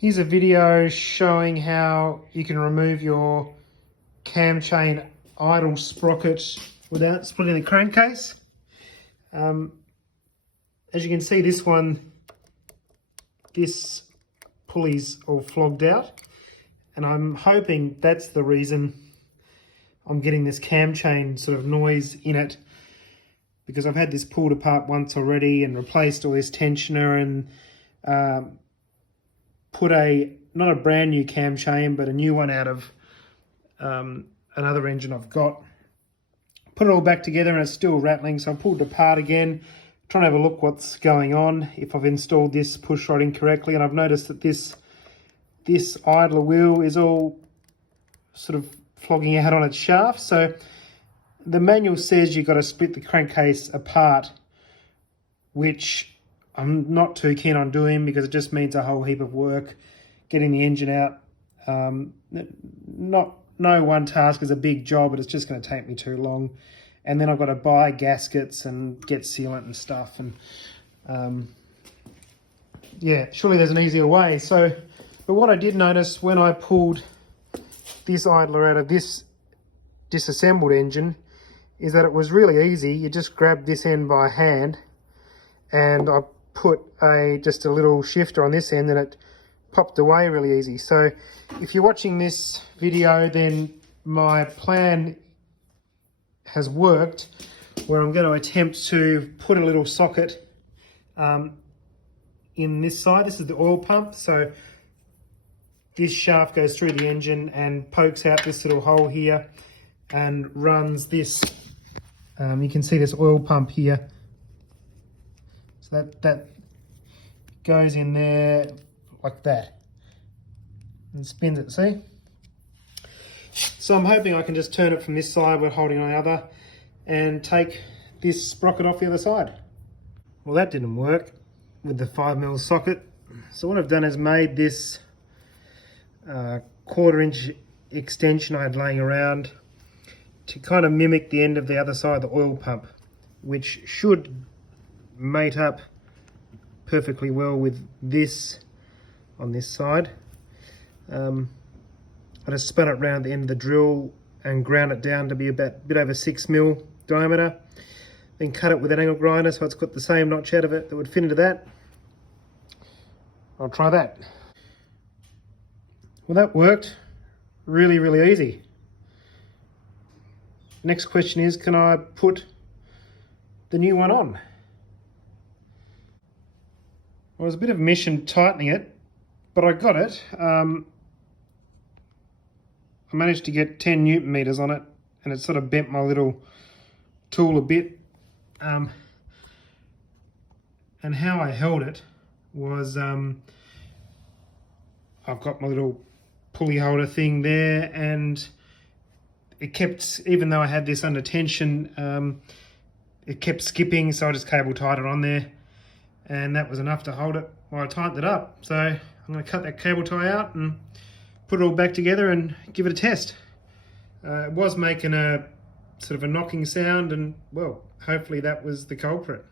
Here's a video showing how you can remove your cam chain idle sprocket without splitting the crankcase. As you can see, this pulley's all flogged out, and I'm hoping that's the reason I'm getting this cam chain sort of noise in it, because I've had this pulled apart once already and replaced all this tensioner and put not a brand new cam chain, but a new one out of another engine I've got. Put it all back together and it's still rattling, so I pulled it apart again, trying to have a look what's going on, if I've installed this push rod incorrectly. And I've noticed that this idler wheel is all sort of flogging out on its shaft. So the manual says you've got to split the crankcase apart, which I'm not too keen on doing because it just means a whole heap of work getting the engine out. No one task is a big job, but it's just going to take me too long. And then I've got to buy gaskets and get sealant and stuff. And yeah, surely there's an easier way. But what I did notice when I pulled this idler out of this disassembled engine is that it was really easy. You just grab this end by hand, and I put just a little shifter on this end and it popped away really easy. So if you're watching this video, then my plan has worked, where I'm going to attempt to put a little socket in this side. This is the oil pump, so this shaft goes through the engine and pokes out this little hole here and runs this. You can see this oil pump here, so that goes in there like that and spins it, see? So I'm hoping I can just turn it from this side, we're holding on the other, and take this sprocket off the other side. Well, that didn't work with the 5mm socket. So what I've done is made this 1/4" extension I had laying around to kind of mimic the end of the other side of the oil pump, which should mate up perfectly well with this on this side. I just spun it around the end of the drill and ground it down to be about a bit over 6mm diameter. Then cut it with an angle grinder so it's got the same notch out of it that would fit into that. I'll try that. Well, that worked really, really easy. Next question is, can I put the new one on? Well, it was a bit of a mission tightening it, but I got it. I managed to get 10 Newton meters on it, and it sort of bent my little tool a bit. And how I held it was, I've got my little pulley holder thing there, and it kept, even though I had this under tension, it kept skipping, so I just cable tied it on there, and that was enough to hold it while I tightened it up. So I'm going to cut that cable tie out and put it all back together and give it a test. It was making a sort of a knocking sound, and well, hopefully that was the culprit.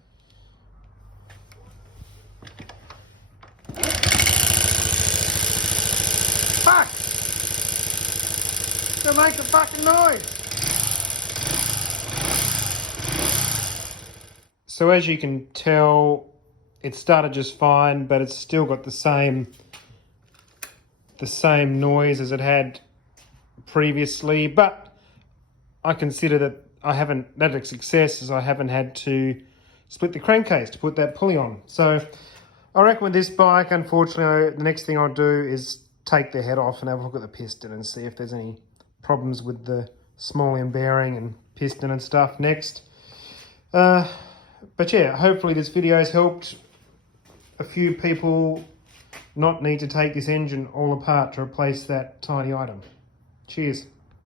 Fuck! Don't make the fucking noise! So as you can tell, it started just fine, but it's still got the same noise as it had previously. But I consider that that's a success, as I haven't had to split the crankcase to put that pulley on. So I reckon with this bike, unfortunately, the next thing I'll do is take the head off and have a look at the piston and see if there's any problems with the small end bearing and piston and stuff next. But yeah, hopefully this video has helped a few people not need to take this engine all apart to replace that tiny item. Cheers.